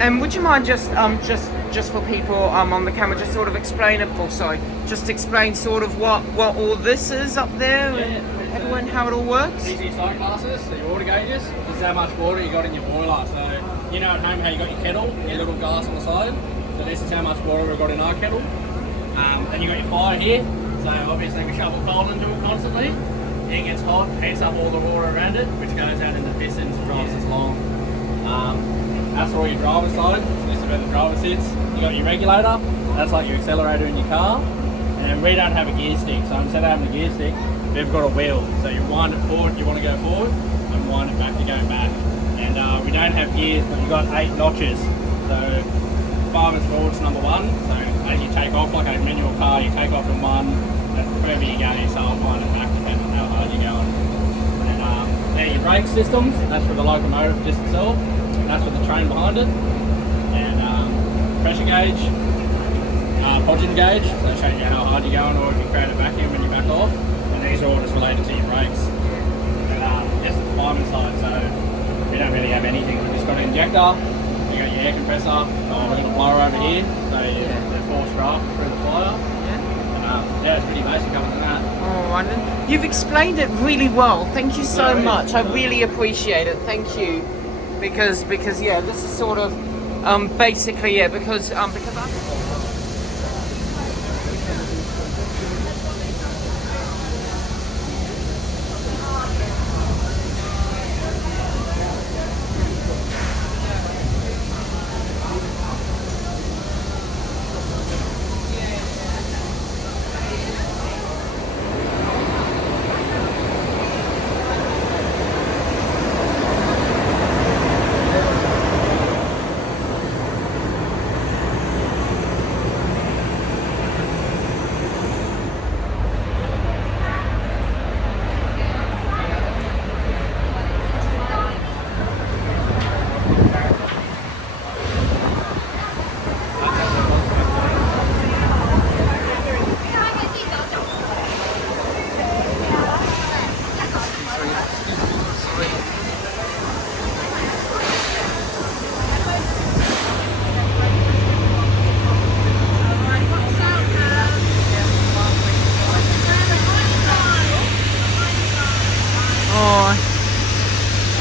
And would you mind just for people on the camera, just sort of explain it? Oh, sorry, just explain sort of what all this is up there, and everyone how it all works. These are your sight glasses, so your water gauges. This is how much water you got in your boiler. So you know at home how you got your kettle, your little glass on the side. So this is how much water we've got in our kettle. Then you got your fire here. So obviously we shovel coal into it constantly. It gets hot, heats up all the water around it, which goes out in the pistons and drives us along. That's all your driver's side. So this is where the driver sits. You got your regulator. That's like your accelerator in your car. And we don't have a gear stick, so instead of having a gear stick, we've got a wheel. So you wind it forward, you want to go forward, and wind it back to go back. And we don't have gears, but we've got 8 notches. So farmer's forward's number 1. So as you take off, like a manual car, you take off from 1, that's wherever you go, so I'll wind it back depending on how hard you're going. And there are your brake systems, that's for the locomotive just itself. That's with the train behind it. And pressure gauge, podging gauge, so that shows you how hard you're going or if you create a vacuum when you back off. And these are all just related to your brakes. And just the fireman side, so we don't really have anything. We've just got an injector, you got your air compressor, we've got a blower over here, so the force draft through the fire. Yeah, it's pretty basic other than that. Oh, London. You've explained it really well. Thank you so much. I really appreciate it. Thank you. Because yeah, this is sort of basically because I'm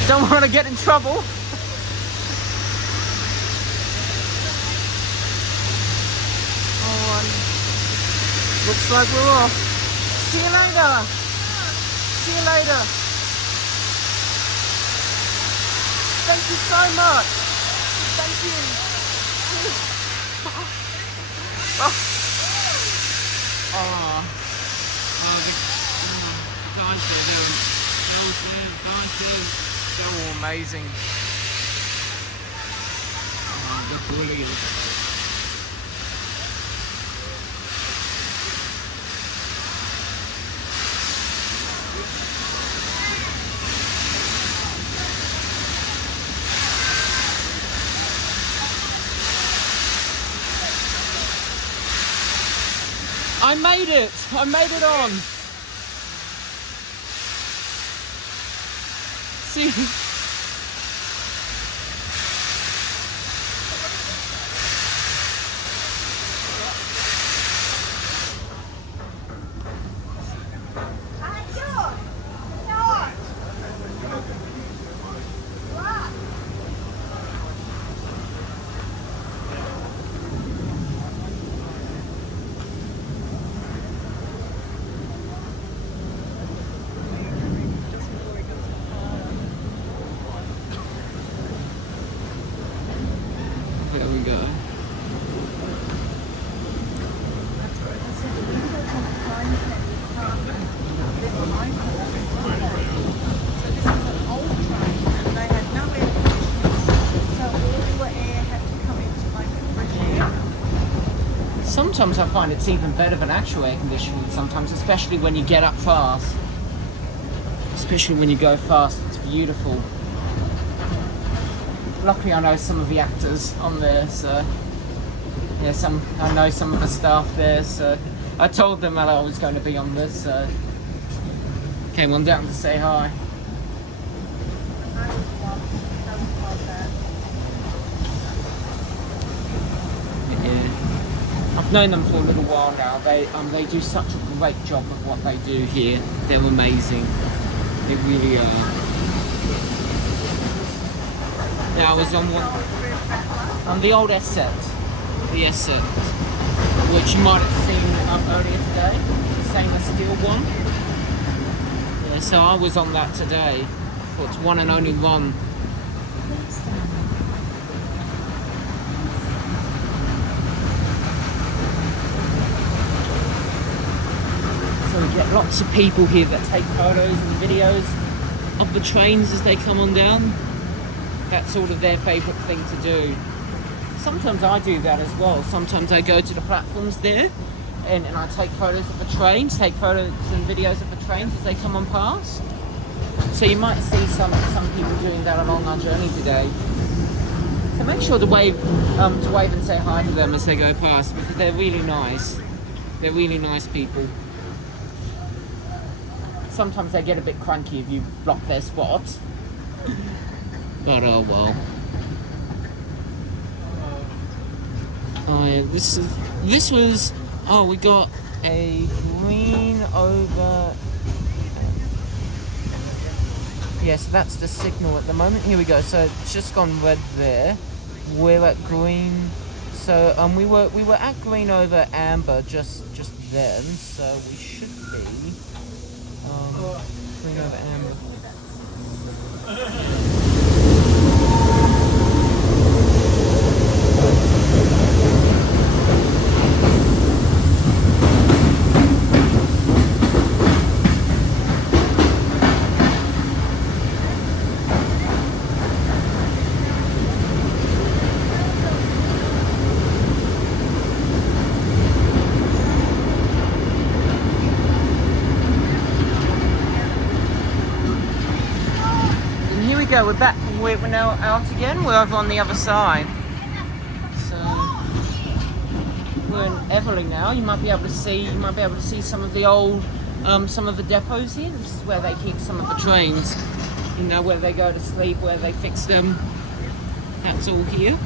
don't want to get in trouble. Looks like we're off. See you later. See you later. Thank you so much. Thank you. They're all amazing. They're brilliant. I made it! I made it on! See? There we go. Sometimes I find it's even better than actual air conditioning sometimes, especially when you get up fast. Especially when you go fast, it's beautiful. Luckily I know some of the actors on there, so yeah, I know some of the staff there, so I told them that I was going to be on this, so came on down to say hi. known them for a little while now. They do such a great job of what they do here. They're amazing. They really are. Now I was on the old S set, the S set, which you might have seen earlier today, the stainless steel one. Yeah, so I was on that today. It's one and only one. So we get lots of people here that take photos and videos of the trains as they come on down. That's sort of their favourite thing to do. Sometimes I do that as well. Sometimes I go to the platforms there and I take photos of the trains, take photos and videos of the trains as they come on past. So you might see some people doing that along our journey today. So make sure to wave and say hi to them as they go past, because they're really nice. They're really nice people. Sometimes they get a bit cranky if you block their spot. But oh well. Oh yeah, this was. Oh, we got a green over. Yeah, so that's the signal at the moment. Here we go. So it's just gone red there. We're at green. So we were at green over amber just then. So we should be green over amber. We're back. We're now out again. We're over on the other side. So we're in Everley now. You might be able to see some of the old, some of the depots here. This is where they keep some of the trains. You know, where they go to sleep, where they fix them. That's all here.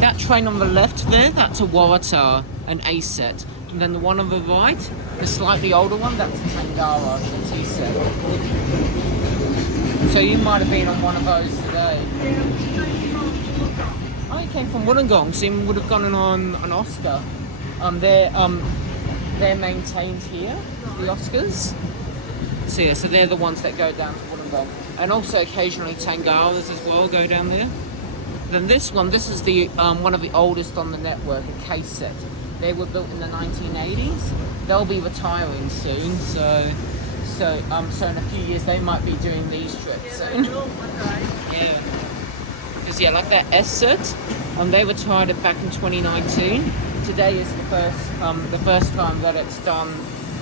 That train on the left there, that's a Waratah, an A set. And then the one on the right, the slightly older one, that's a Tangara, the T set. So you might have been on one of those today. I came from Wollongong, so you would have gone on an Oscar. They're maintained here, the Oscars. So yeah, so they're the ones that go down to Wollongong. And also occasionally Tangaras as well go down there. Then this is the one of the oldest on the network, a K set. They were built in the 1980s. They'll be retiring soon, so in a few years they might be doing these trips soon. Yeah, because yeah, like that S set, they retired it back in 2019. Today is the first time that it's done,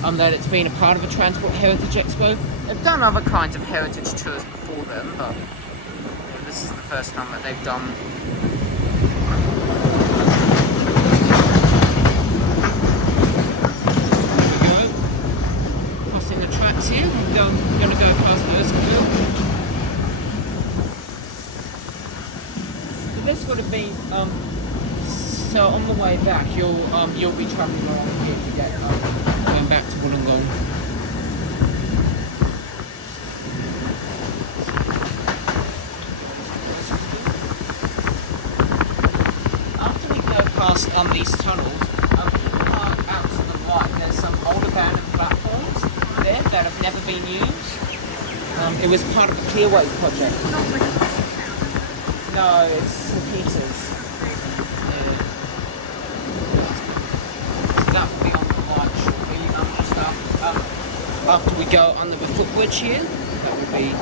that it's been a part of a Transport Heritage Expo. They've done other kinds of heritage tours before then, but this is the first time that they've done. Crossing the tracks here. I'm going to go past those. So this would have been. So on the way back, you'll be travelling along here to get going back to Wollongong. These tunnels, out to the right, there's some old abandoned platforms there that have never been used. It was part of the Clearway project. No, it's St. Peter's. Yeah. So that will be on the right shortly, just after we go under the footbridge here. That will be.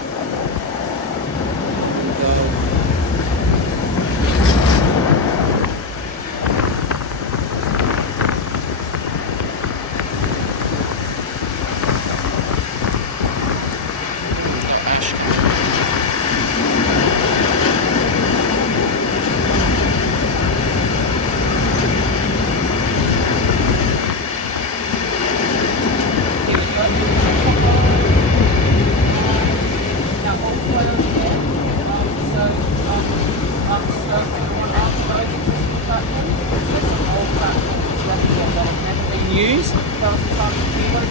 used. That was the type of keyboard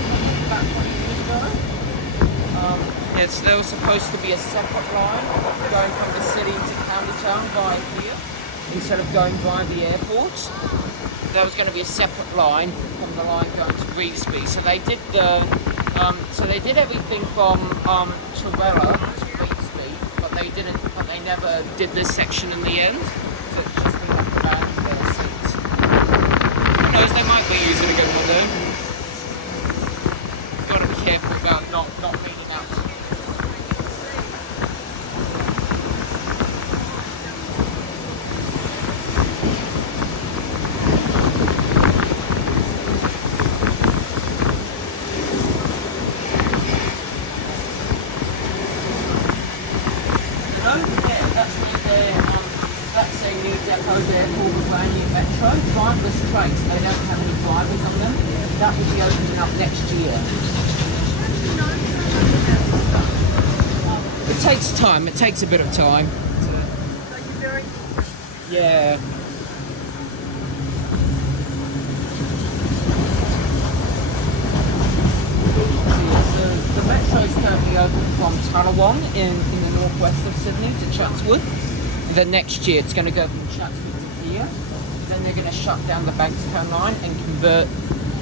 about 20 years ago. Yes, there was supposed to be a separate line going from the city to county town via here, instead of going via the airport. There was going to be a separate line from the line going to Revesby. So they did everything from Torella to Revesby, but they never did this section in the end. So it's just been left abandoned there since. Who knows, they might be using a good one there. Got to be careful about not leaning out. That's a new depot there for the brand new Metro. Driverless trains, they don't have any drivers on them. That will be opening up next year. It takes time, it takes a bit of time. Yeah. The Metro is currently open from Tullawong in the northwest of Sydney to Chatswood. Then next year it's going to go from Chatswood to here. Then they're going to shut down the Bankstown line and convert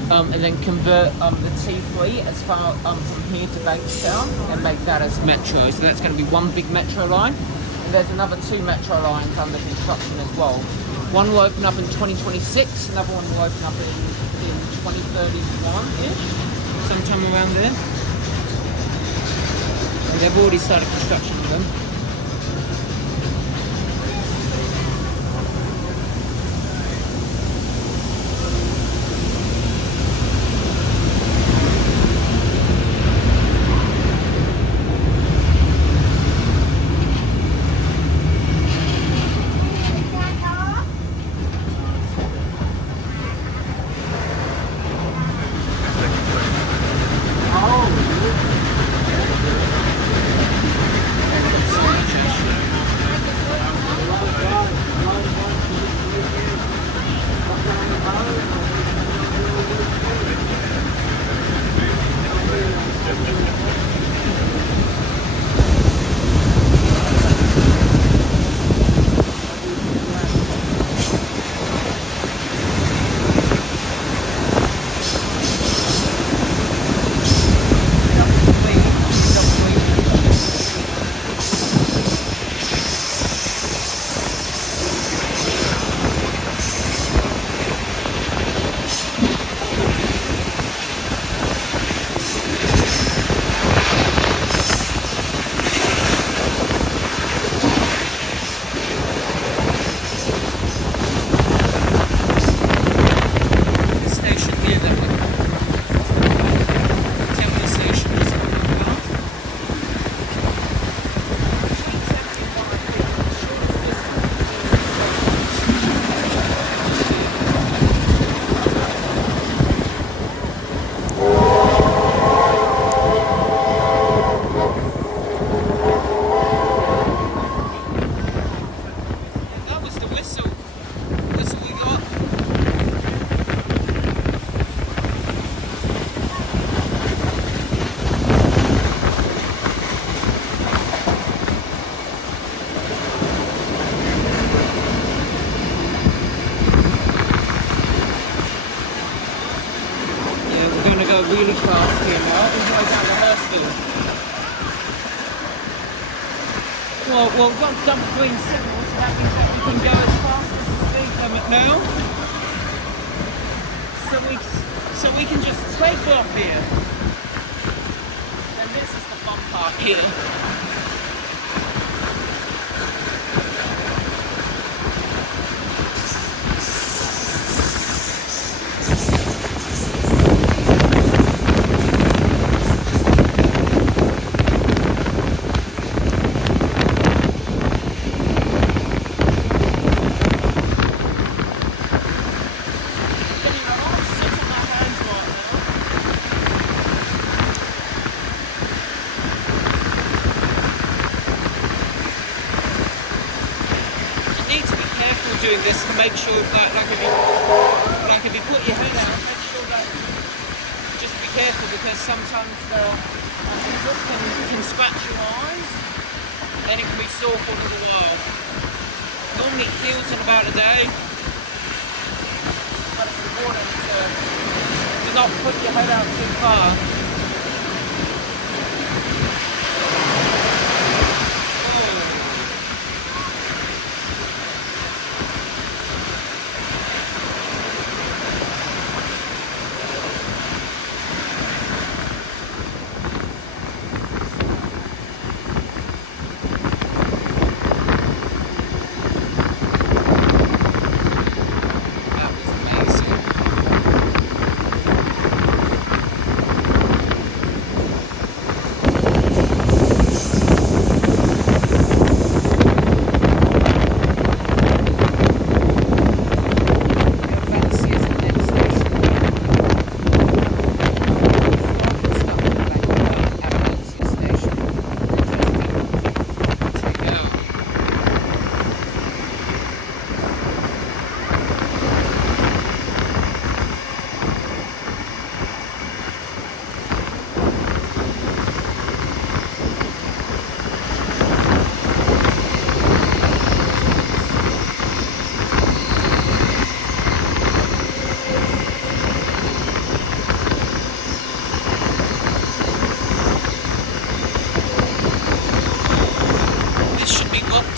the T3 as far from here to Bankstown and make that as Metro. So that's going to be one big Metro line. And there's another 2 Metro lines under construction as well. One will open up in 2026, another one will open up in 2031-ish, sometime around there. And they've already started construction of them. Really fast here now, all the way down to Hurstville. Well, we've got double green signals, so that means that we can go as fast as the speed limit now. So we can just take off here. Then this is the fun part here. Doing this to make sure that, like if you put your head out, make sure that be careful because sometimes the hook can scratch your eyes, and it can be sore for a little while. Normally it heals in about a day. But it's important to not put your head out too far.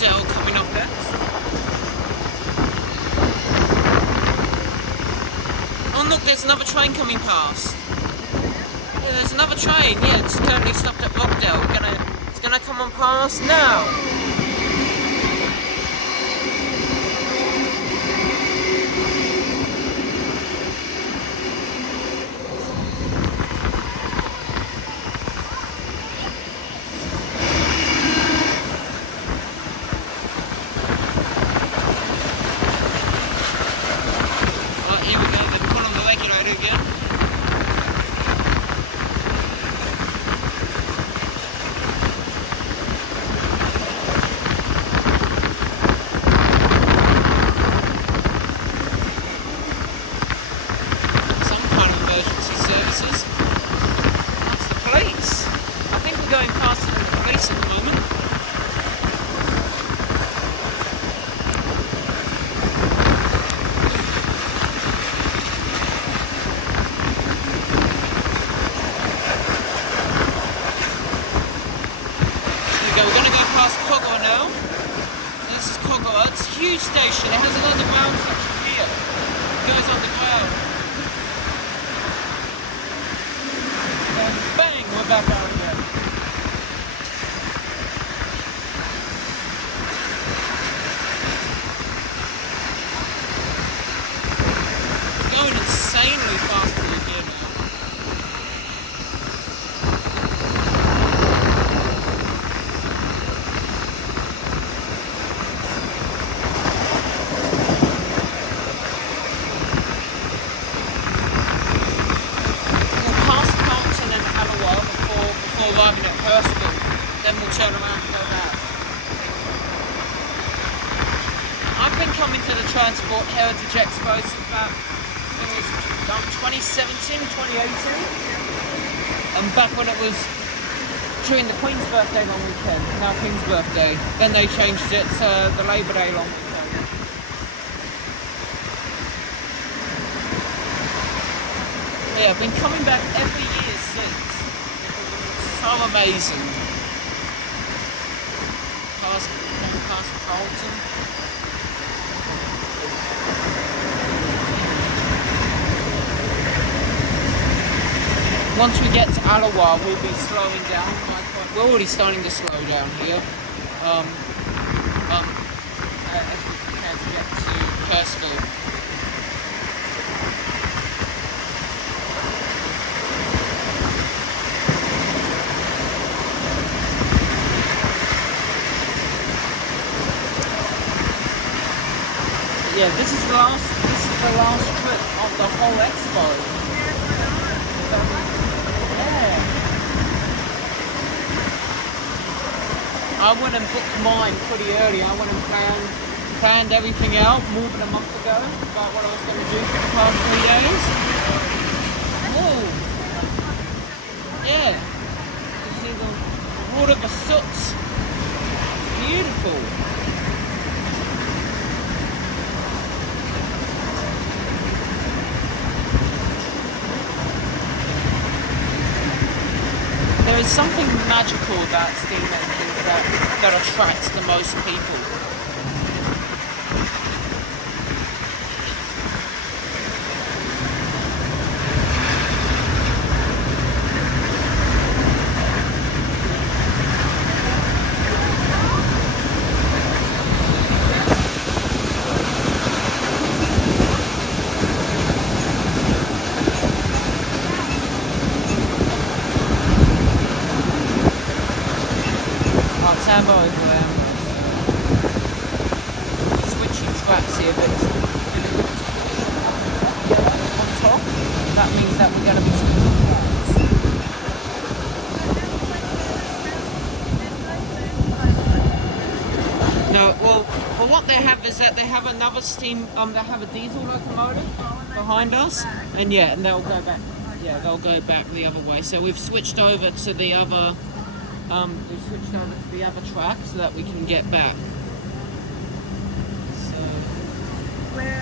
Coming up next. Oh look, there's another train coming past. Yeah, there's another train. Yeah, it's currently stopped at Rockdale. It's gonna come on past now. Huge station, it has an underground section here. It goes underground. And bang, we're back out again. Going insanely fast through here now. Arriving at Hurstville, then we'll turn around and go back. I've been coming to the Transport Heritage Expo since about 2017, 2018, and back when it was during the Queen's birthday long weekend, now King's birthday, then they changed it to the Labour Day long weekend. Yeah, I've been coming back every year since. So amazing. Past Carlton. Once we get to Alloa, we'll be slowing down. We're already starting to slow down here. As we prepare to get to Hurstville. Yeah, this is the last trip of the whole expo. Yeah. I went and booked mine pretty early. I went and planned everything out more than a month ago about what I was going to do for the past 3 days. Whoa. Yeah. You see the water, the soots. It's beautiful. There is something magical about steam engines that attracts the most people. Switching tracks here, but on top, that means that we're going to be switching tracks. No, well, what they have is that they have another steam, they have a diesel locomotive behind us, and yeah, and they'll go back. Yeah, they'll go back the other way. So we've switched over to the other. We've switched over to the other track so that we can get back.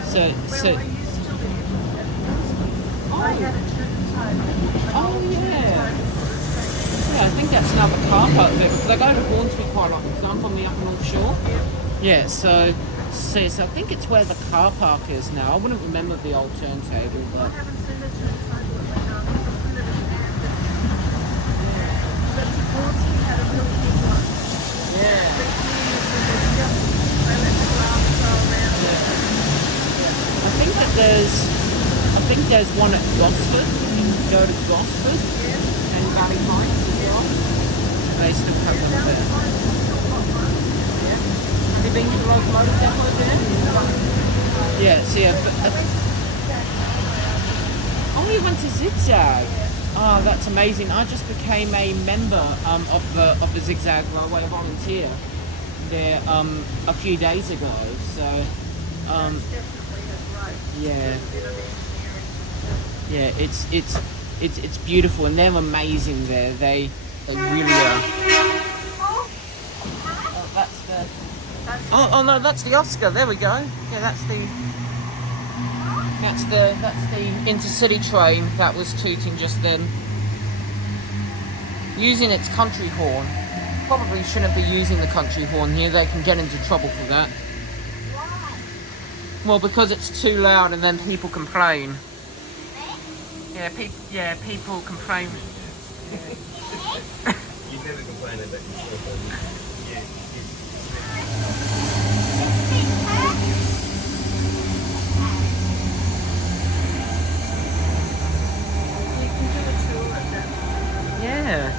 So. Oh yeah. Yeah, I think that's another car park there because I go to Hornsby quite often because I'm from the Upper North Shore. Yeah, so I think it's where the car park is now. I wouldn't remember the old turntable, but. I think there's one at Gosford. You can go to Gosford and Valley Heights as well. They still have them there. Yeah. Have you been to the locomotive depot there? Yes, yeah. Oh, you went to Zigzag. Oh, that's amazing. I just became a member of the Zigzag Railway volunteer there a few days ago. So yeah, it's beautiful and they're amazing there. They really are. Oh, that's the. Oh no, that's the Oscar. There we go. Yeah, that's the intercity train that was tooting just then. Using its country horn. Probably shouldn't be using the country horn here. They can get into trouble for that. Well, because it's too loud and then people complain. Yeah, people complain. You never complain about yourself. Yeah.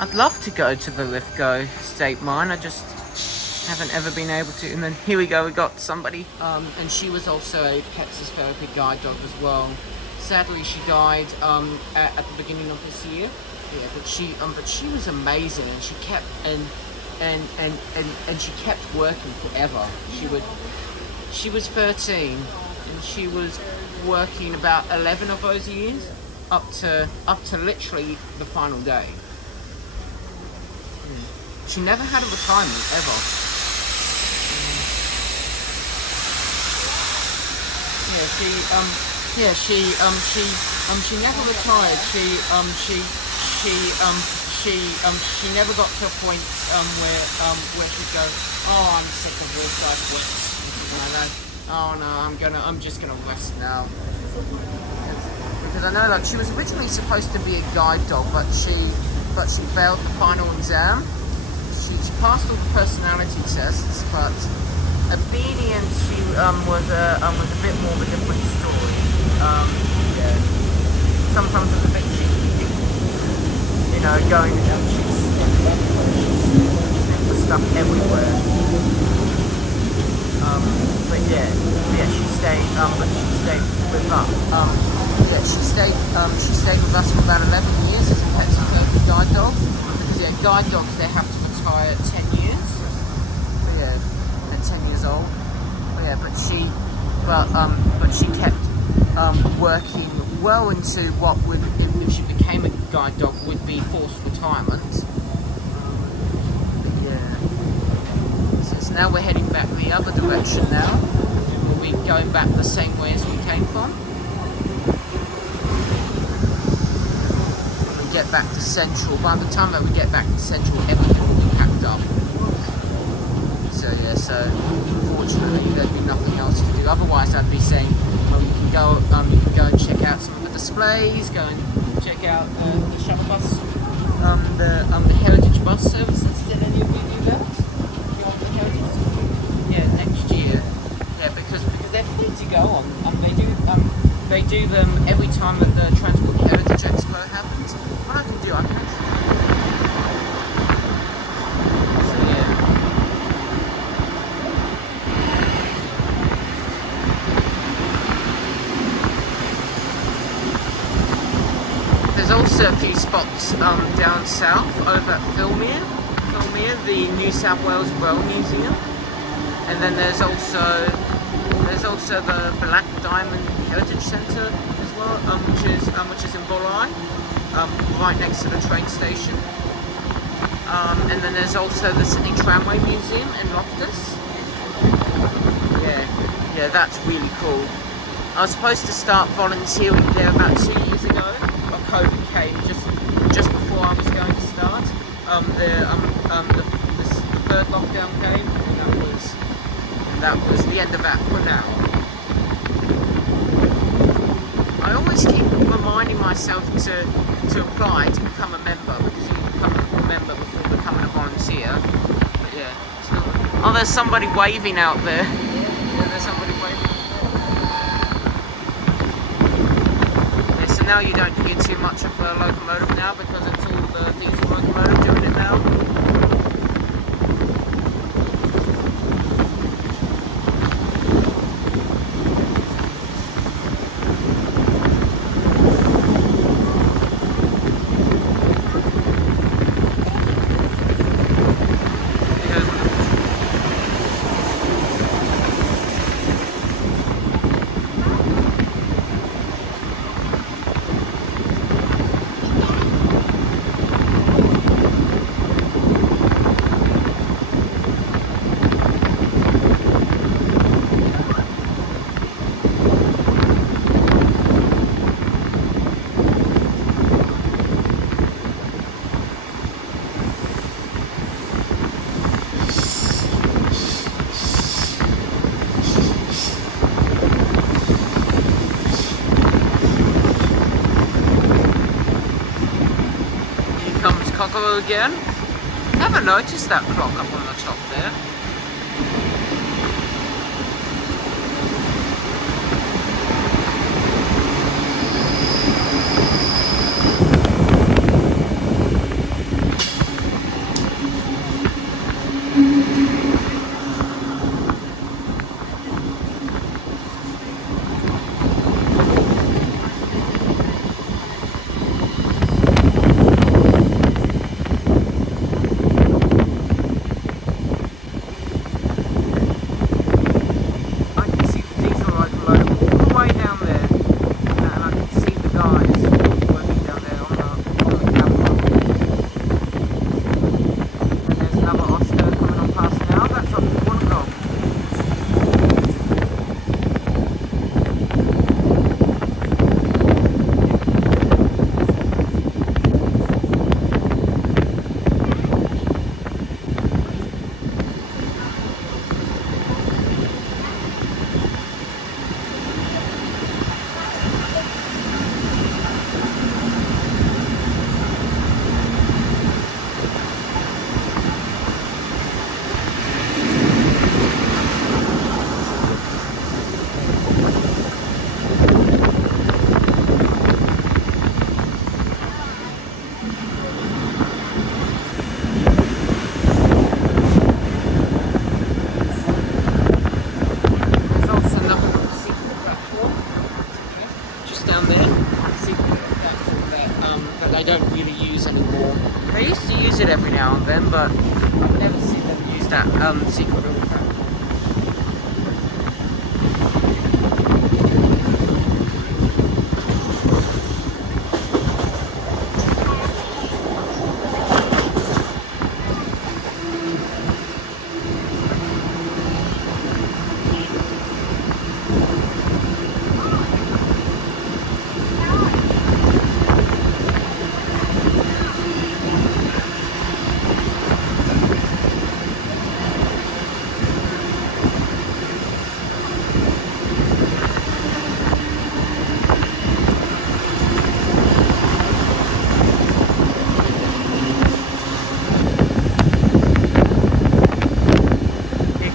I'd love to go to the Lithgow State Mine. I just haven't ever been able to. And then here we go. We got somebody, and she was also a Pets Therapy guide dog as well. Sadly, she died at the beginning of this year. Yeah, but she was amazing, and she kept and she kept working forever. She was 13, and she was working about 11 of those years, up to literally the final day. She never had a retirement ever. She never retired. She never got to a point where she'd go, oh, I'm sick of this, I've quit, something like that. Oh no, I'm just gonna rest now. Because I know, like, she was originally supposed to be a guide dog, but she failed the final exam. She passed all the personality tests, but obedience was a bit more of a different story. Yeah. Sometimes it was a bit cheeky, you know, going and she's the stuff everywhere. But she stayed with us. She stayed with us for about 11 years as a Pets and Therapy guide dog. Because guide dogs, they have to retire at 10 years. But yeah, at 10 years old. But yeah, but she but she kept working well into what would, if she became a guide dog, would be forced retirement. But yeah. So now we're heading back the other direction now. We'll be going back the same way as we came from. When we get back to Central, by the time that we get back to Central, everything will be packed up. So yeah, so unfortunately there'd be nothing else to do. Otherwise I'd be saying, well, you can go and check out some of the displays, go and check out the shuttle bus, the Heritage bus service. That's still any of you do that? You on the Heritage? Yeah, next year. Yeah, because they're free to go on. They do them every time that the Transport Heritage Expo happens. What I can do, I can actually. So yeah. There's also a few spots down south over at Filmere, the New South Wales Rail Museum, and then there's also the Black Diamond Heritage Centre as well, which is in Bolai, right next to the train station. And then there's also the Sydney Tramway Museum in Loftus. Yeah, that's really cool. I was supposed to start volunteering there about 2 years ago, but COVID came just before I was going to start. The third lockdown came, and that was the end of that for now. I always keep reminding myself to apply to become a member, because you can become a member before becoming a volunteer. But yeah, still. Oh, there's somebody waving out there. Yeah, there's somebody waving. Yeah, so now you don't hear too much of the locomotive now, because it's all the diesel locomotive doing it now. Again. Never noticed that clock up on the top there. Every now and then, but I've never seen them use that secret little platform.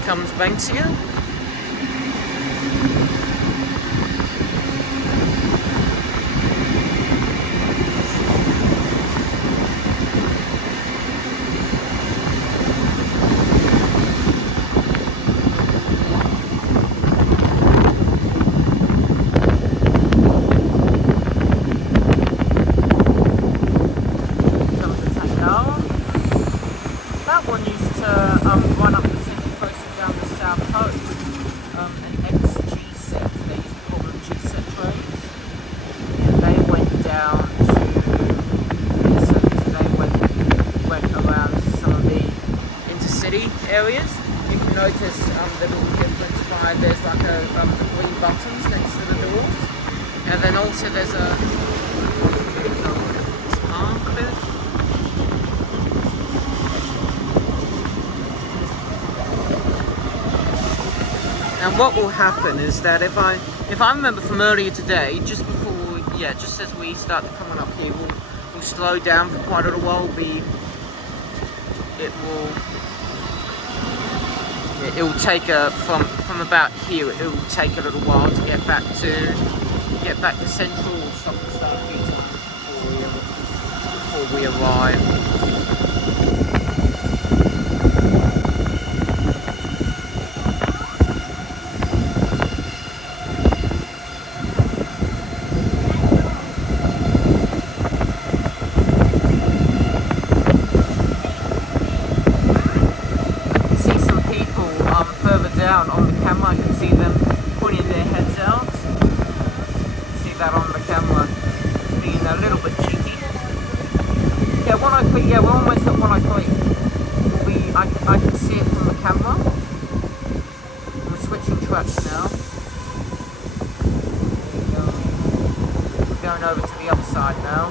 comes Banksia. That one used to run up the central coast and down the south coast. An ex-G-set, they used to call them G-set trains. And they went down to, so they went around some of the intercity areas. You can notice the little difference by, there's like the green buttons next to the doors. And then also there's a, and what will happen is that if I remember from earlier today, just before, just as we start coming up here, we'll slow down for quite a little while. It will take from about here. It will take a little while to get back to Central. We'll stop and start a few times before we arrive. On the camera, I can see them putting their heads out. See that on the camera, being a little bit cheeky. Yeah, we're almost at 1:03. I can see it from the camera. We're switching tracks now. We're going over to the other side now.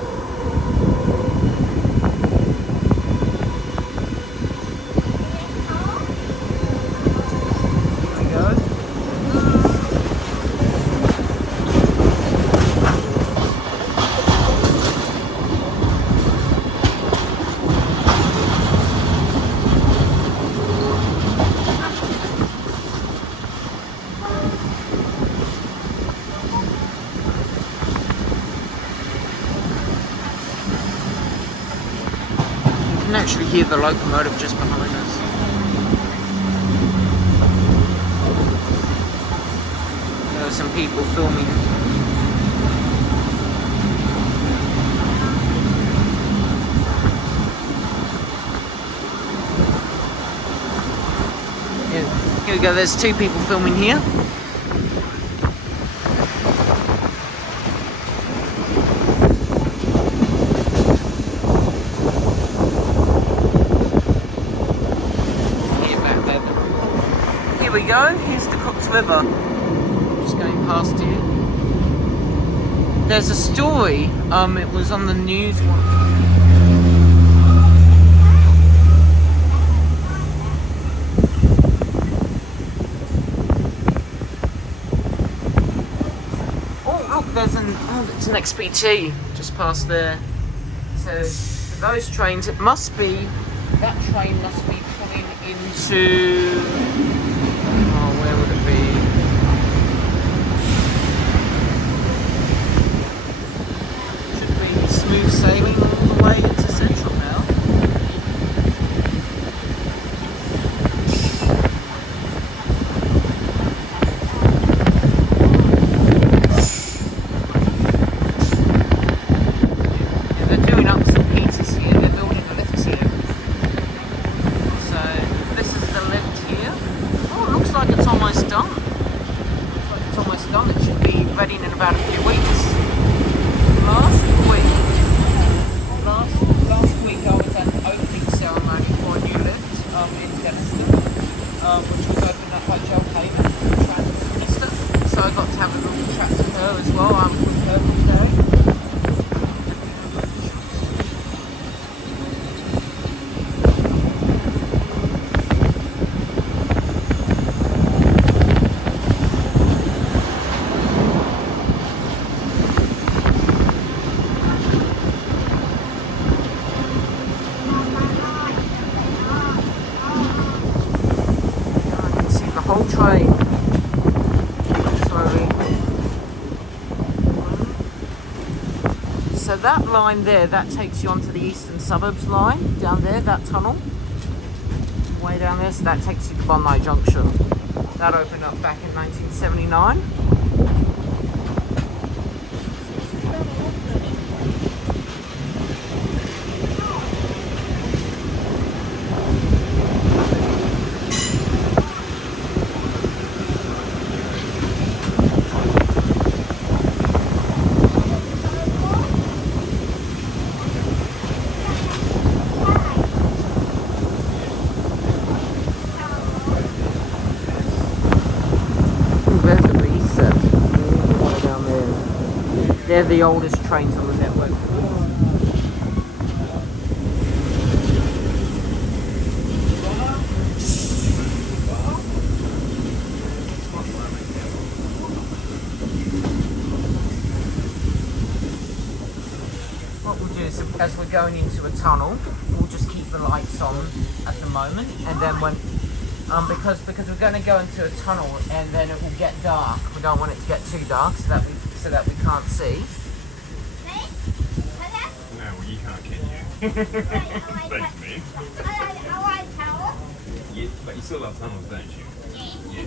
You can actually hear the locomotive just behind us. There are some people filming. Here we go, there's two people filming here. Here we go, here's the Cooks River. Just going past here. There's a story, it was on the news once. It's an XPT just past there. So those trains, that train must be pulling into, where would it be? Should be smooth sailing all the way into Central now. Like it's whole train. Slowly. So that line there, that takes you onto the eastern suburbs line, down there, that tunnel. Way down there, so that takes you to Bondi Junction. That opened up back in 1979. There's the reset. Down there. They're the oldest trains on the network. What we'll do is, as we're going into a tunnel, we'll just keep the lights on at the moment, and then when because we're going to go into a tunnel and then it will get dark. We don't want it to get too dark so that we can't see. No, well, you can't, can you? Thanks, man. Yeah, but you still love tunnels, don't you? Yeah.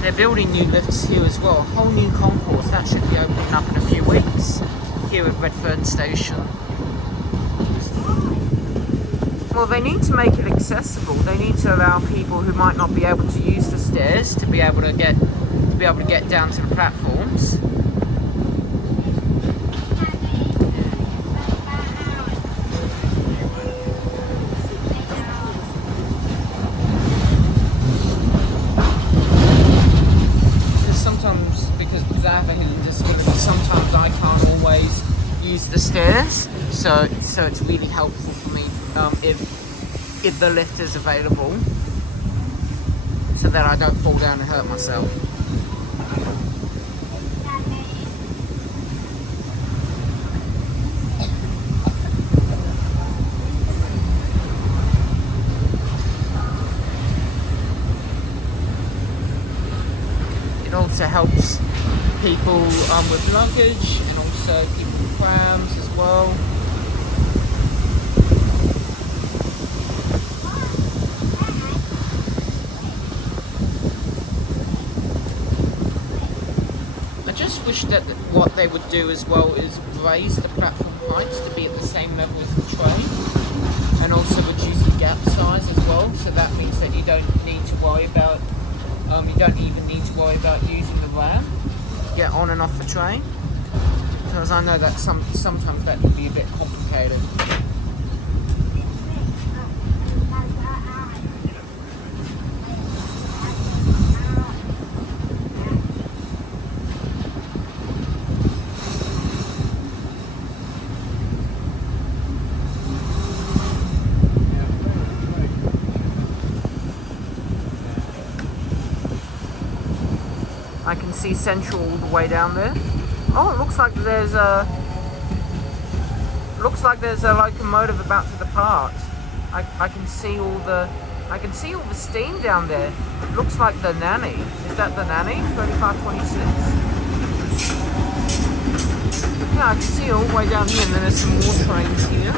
They're building new lifts here as well, a whole new concourse. That should be opening up in a few weeks here at Redfern Station. Well, they need to make it accessible. They need to allow people who might not be able to use the stairs to be able to get down to the platforms. Because I have a hearing disability, sometimes I can't always use the stairs, so it's really helpful for me if the lift is available, so that I don't fall down and hurt myself. It also helps people with luggage and also people with prams as well. I just wish that what they would do as well is raise the platform heights to be at the same level as the train, and also reduce the gap size as well, so that means that you don't need to worry about you don't even need to worry about using the ramp to get on and off the train, because I know that sometimes that can be a bit complicated. I can see Central all the way down there. Oh, it looks like there's a locomotive about to depart. I can see all the steam down there. It looks like the Nanny. Is that the Nanny? 3526. Yeah, I can see all the way down here, and then there's some more trains here.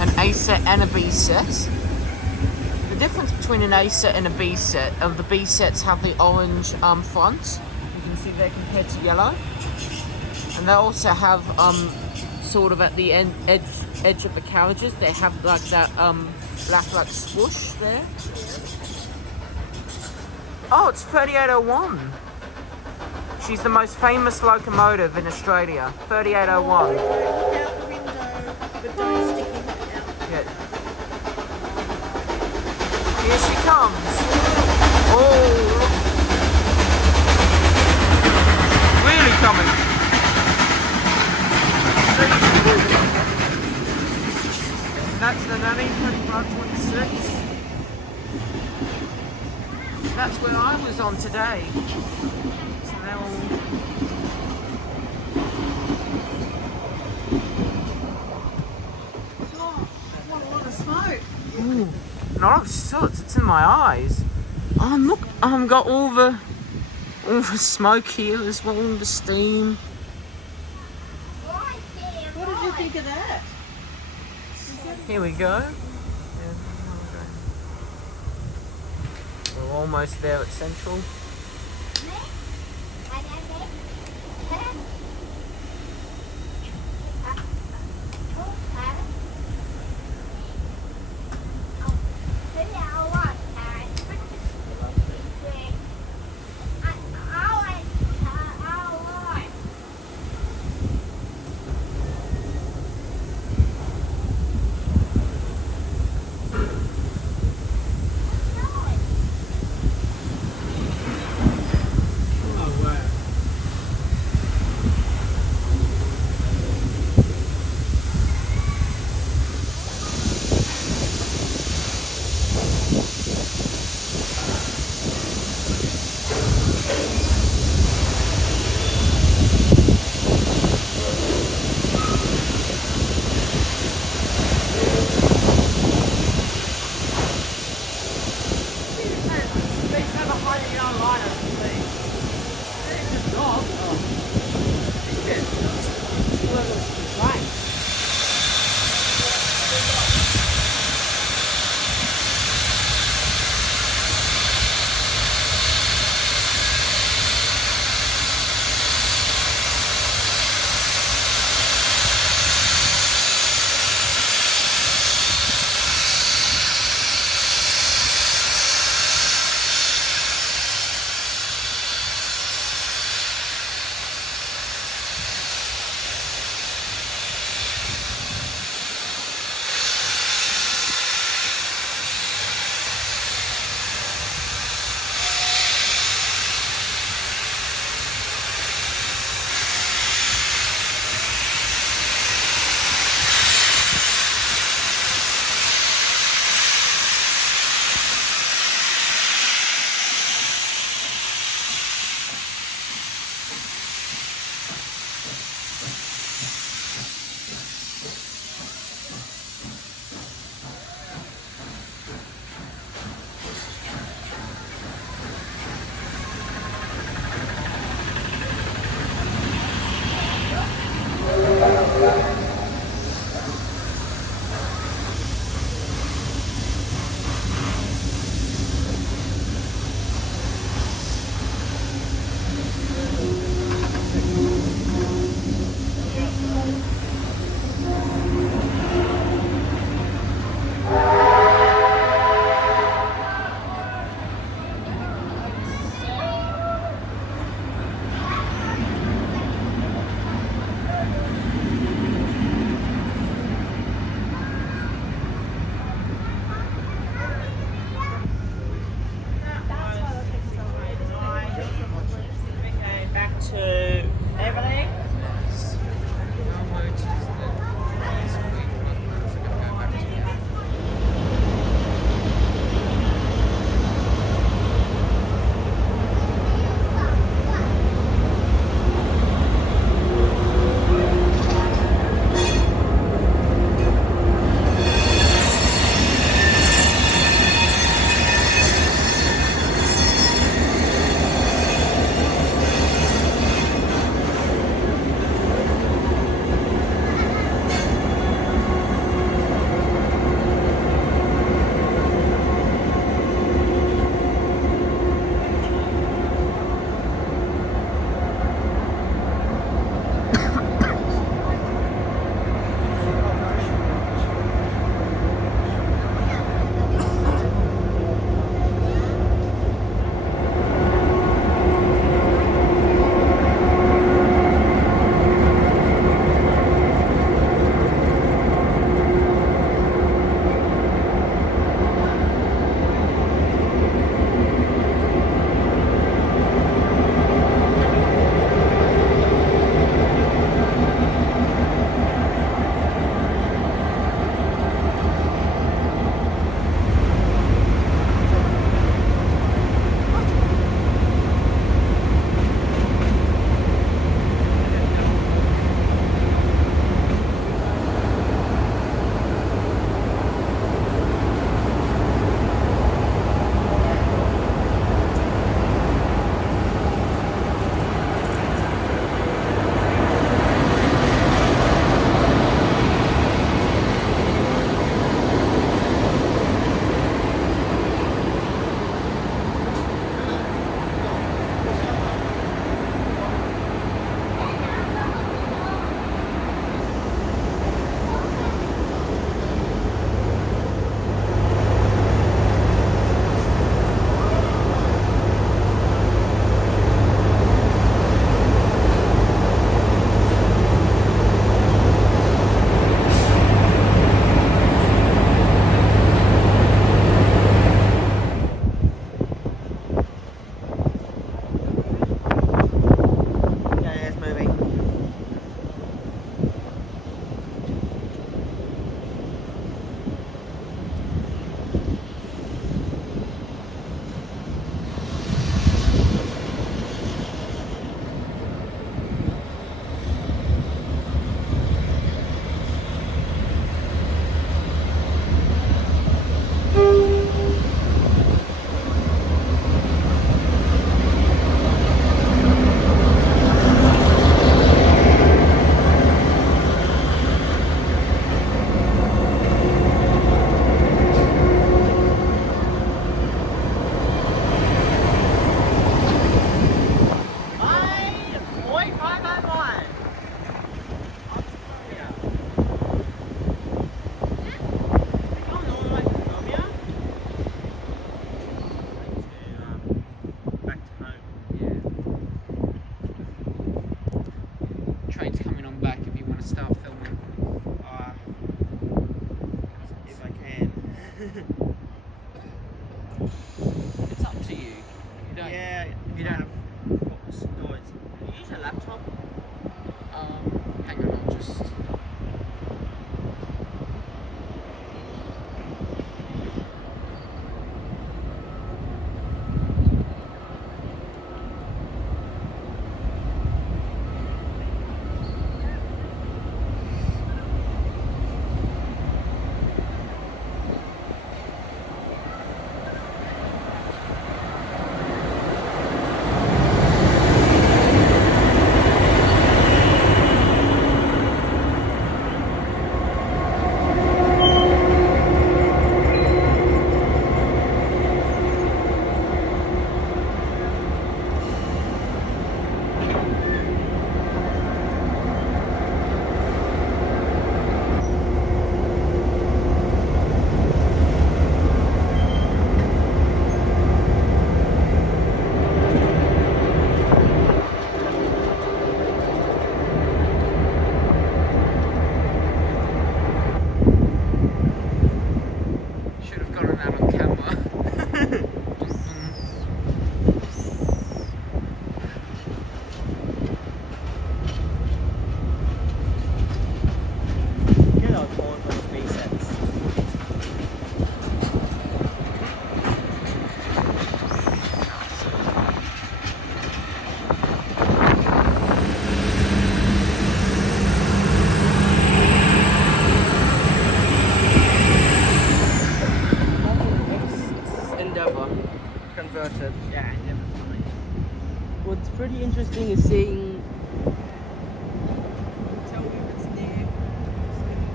An A set and a B set. The difference between an A set and a B set, the B sets have the orange front. You can see there compared to yellow. And they also have sort of at the edge of the carriages, they have like that black like swoosh there. Oh, it's 3801. She's the most famous locomotive in Australia. 3801. Look out the window, but don't stick your head out. Yeah. Here she comes. Oh, really coming. That's the Nanny 3526. That's where I was on today. So they're all... Oh, what a lot of smoke. Ooh, not of soot, it's in my eyes. Oh, look, got all the smoke here as well, all the steam. What did you think of that? Here we go. We're almost there at Central.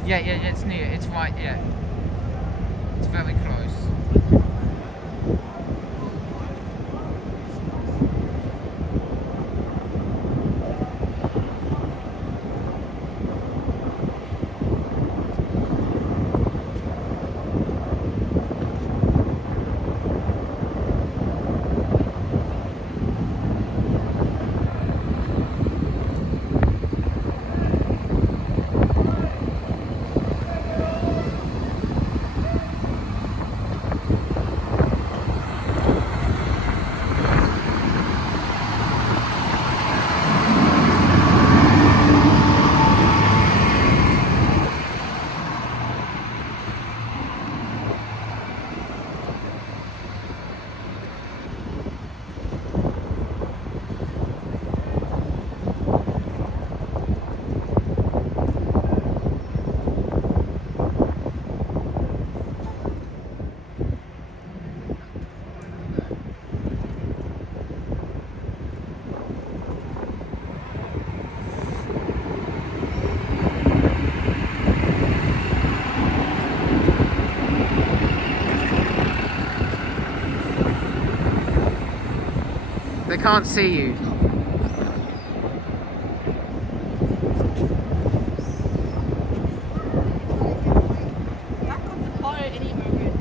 Yeah, it's near. It's right. Yeah, it's very close. They can't see you. That could fire any moment.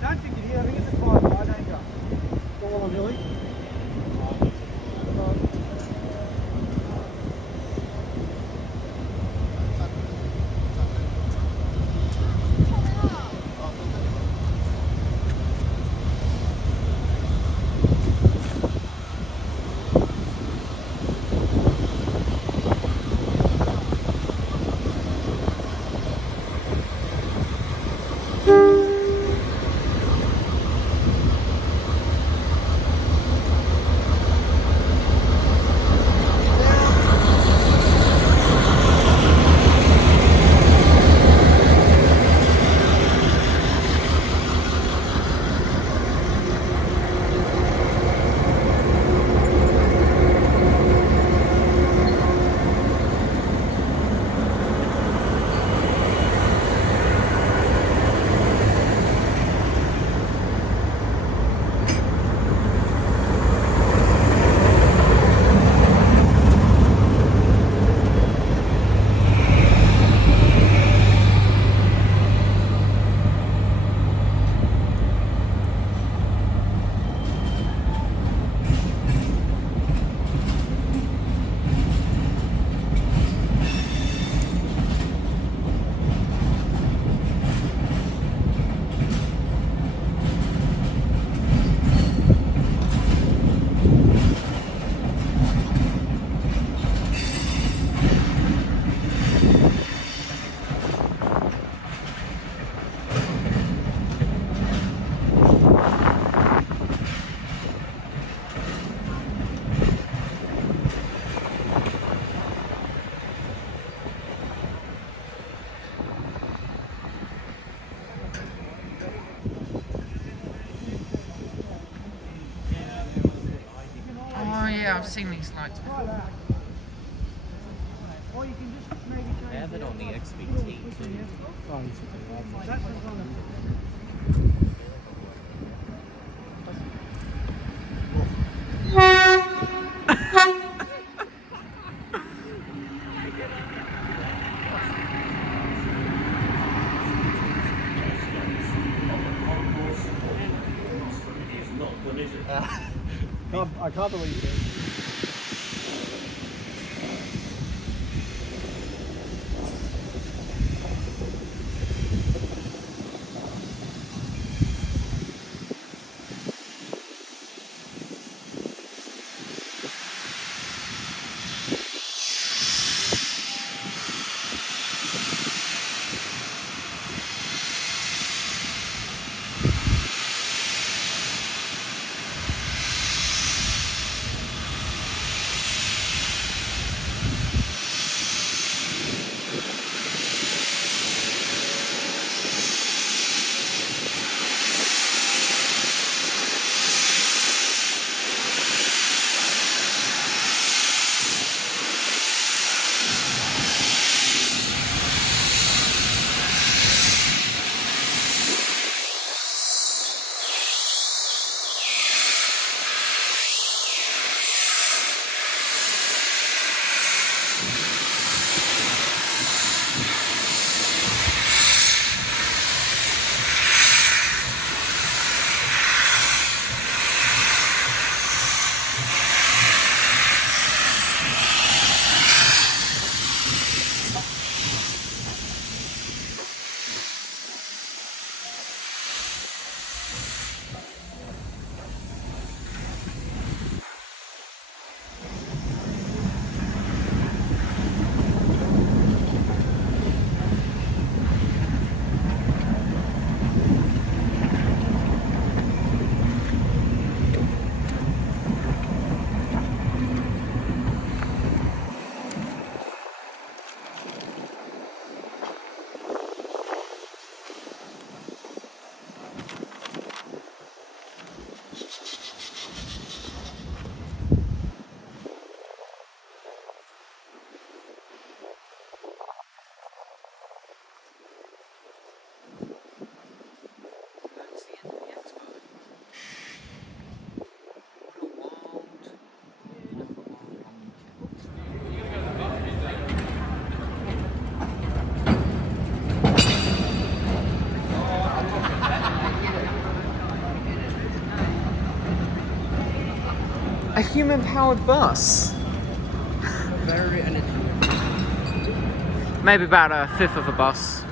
Don't think you're here. I think it's a quiet guy, don't you? Go on, Billy. Oh yeah, I've seen these lights before. Or you can just maybe change They have it on the XVT too. That's what's on I can't believe it. A human-powered bus. Very energy. Maybe about a fifth of a bus.